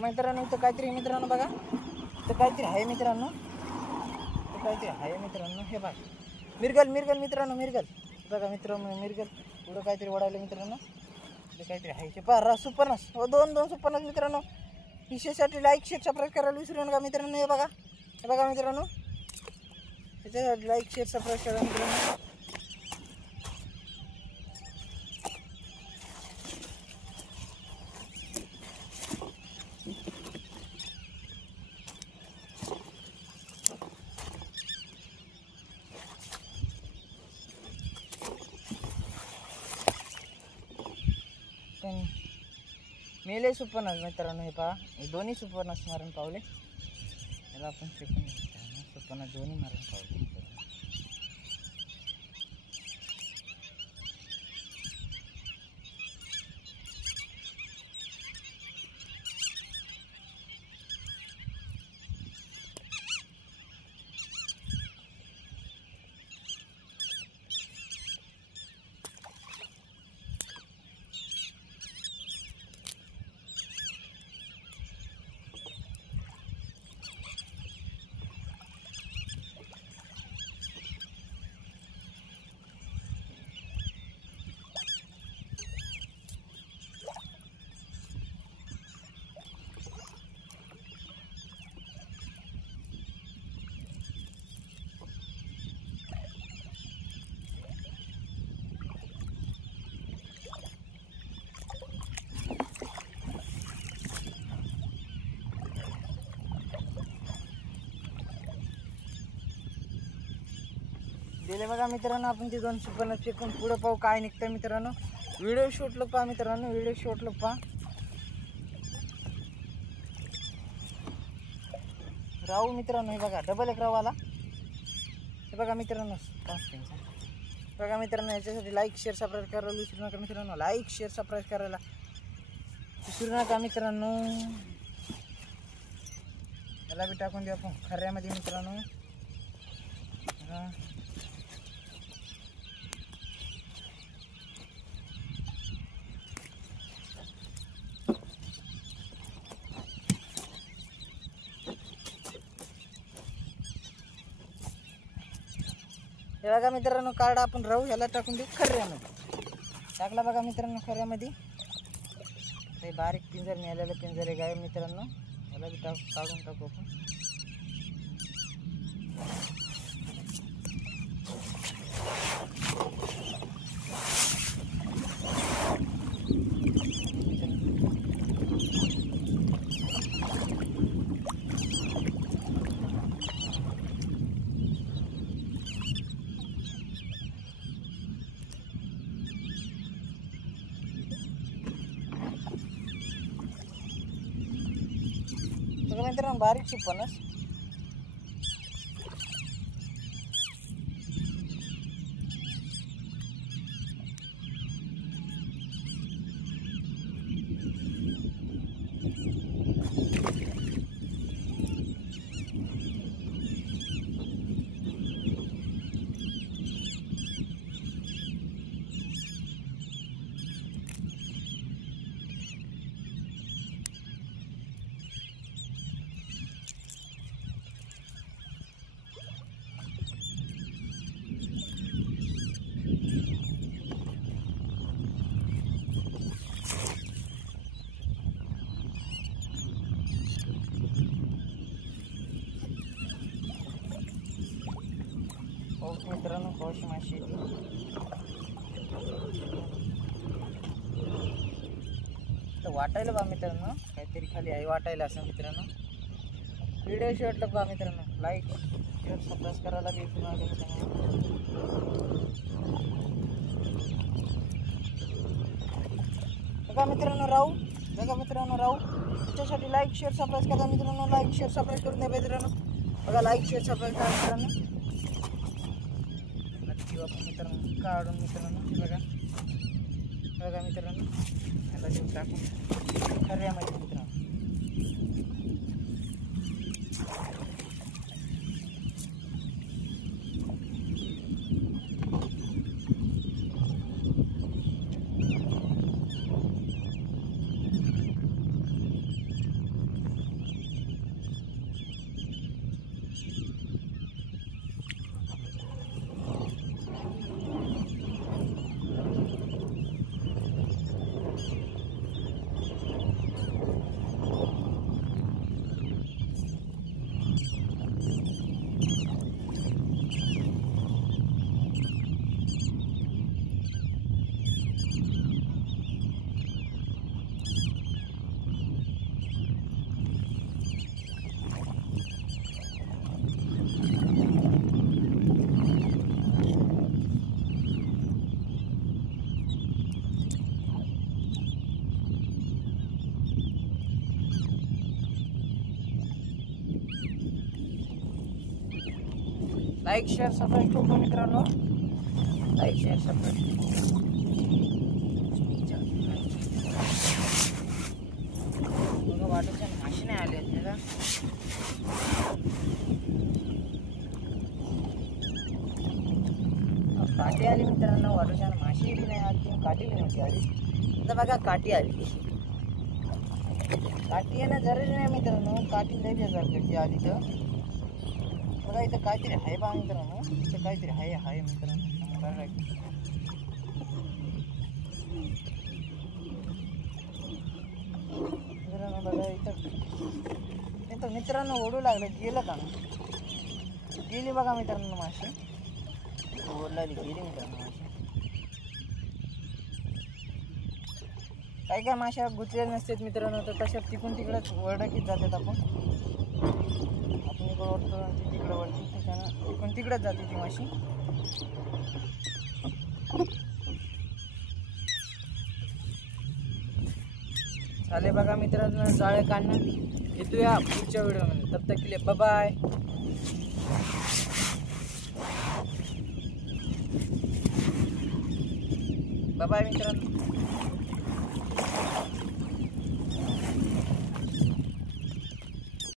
बघा मित्रांनो, इथं काहीतरी मित्रांनो बघा, इथं काहीतरी आहे मित्रांनो, इथं काहीतरी आहे मित्रांनो. हे बघा मिरगल मिरगल मित्रांनो, मिरगल बघा मित्रांनो, मिरगल पुढं काहीतरी ओढायला मित्रांनो. इथं काहीतरी आहे ते पहा सुपरनस. हो दोन सुपरनस मित्रांनो. विशेषसाठी लाईक शेअर सबस्क्राईब करायला विसरू नका मित्रांनो. हे बघा मित्रांनो, त्याच्यासाठी लाईक शेअर सबस्क्राईब करा मित्रांनो. मेले सुपरनस मित्रांनो. हे पहा, हे दोन्ही सुपरनस मारून पावले. याला आपण फेकून सुपरनस दोन्ही मारून पावले. दिले बघा मित्रांनो. आपण ते दोन सुपरनस फेकून पुढं पाहू काय निघतं मित्रांनो. व्हिडिओ शूटला पहा मित्रांनो, व्हिडिओ शूटला पहा. राहू मित्रांनो, हे बघा डबल एक राहू आला. हे बघा मित्रांनो, बघा मित्रांनो, याच्यासाठी लाईक शेअर सबस्क्राईब करायला विसरू नका मित्रांनो. लाईक शेअर सबस्क्राईब करायला विसरू नका मित्रांनो. याला बी टाकून देऊ आपण खऱ्यामध्ये मित्रांनो. हे बघा मित्रांनो, कार्ड आपण राहू ह्याला टाकून देऊ खऱ्यामध्ये. टाकला बघा मित्रांनो खऱ्यामध्ये. हे बारीक पिंजर मिळालेलं पिंजर आहे गाय मित्रांनो. ह्याला बी काढून टाकू आपण. मित्रांनो बारीक सुपरनस. मित्रांनो पावशी माशी तर वाटायला बा मित्रांनो, काहीतरी खाली आहे वाटायला असं मित्रांनो. व्हिडिओ शेवटला बा मित्रांनो. लाईक शेअर सबस्क्राईब करायला विसरू नका मित्रांनो. बघा मित्रांनो राहू, बघा मित्रांनो राहू. त्याच्यासाठी लाईक शेअर सबस्क्राईब करा मित्रांनो. लाईक शेअर सबस्क्राईब करून द्या मित्रांनो. बघा लाईक शेअर सबस्क्राईब करा मित्रांनो. आपण मित्रांनो काढून मित्रांनो बघा मित्रांनो याला देऊ टाकून खऱ्यामध्ये मित्रांनो. लाईक शेअर सबस्क्राईब करतो मित्रांनो, लाईक शेअर सबस्क्राईब. बघा वाटूच्या माशी नाही आले आहेत ना. काठी आली मित्रांनो, वाटूच्या माशी बी नाही आली, काठी बी नव्हती आली. आता बघा काठी आली. काठी येणं जरुरी नाही मित्रांनो, काठी लई बेजार आली तर. बघा इथं काहीतरी आहे बा मित्रांनो, इथं काहीतरी आहे मित्रांनो. मित्रांनो बघा इथं मित्रांनो ओढू लागलं, गेलं का गेली बघा मित्रांनो माशी, ओढलाली गेली मित्रांनो माशी. काही माशा गुंतलेल्या नसतात मित्रांनो, तर तशा तिकून तिकडेच वरडकीत जातात. आपण इकडं ओढतो ती तिकडं वरती, त्याच्यानं तिकून तिकडेच जाते ती माशी. चालेल बघा मित्रांनो, जाळे काढणं. भेटूया पुढच्या व्हिडिओमध्ये, तब तक के लिए बाय बाय. बाय बाय मित्रांनो.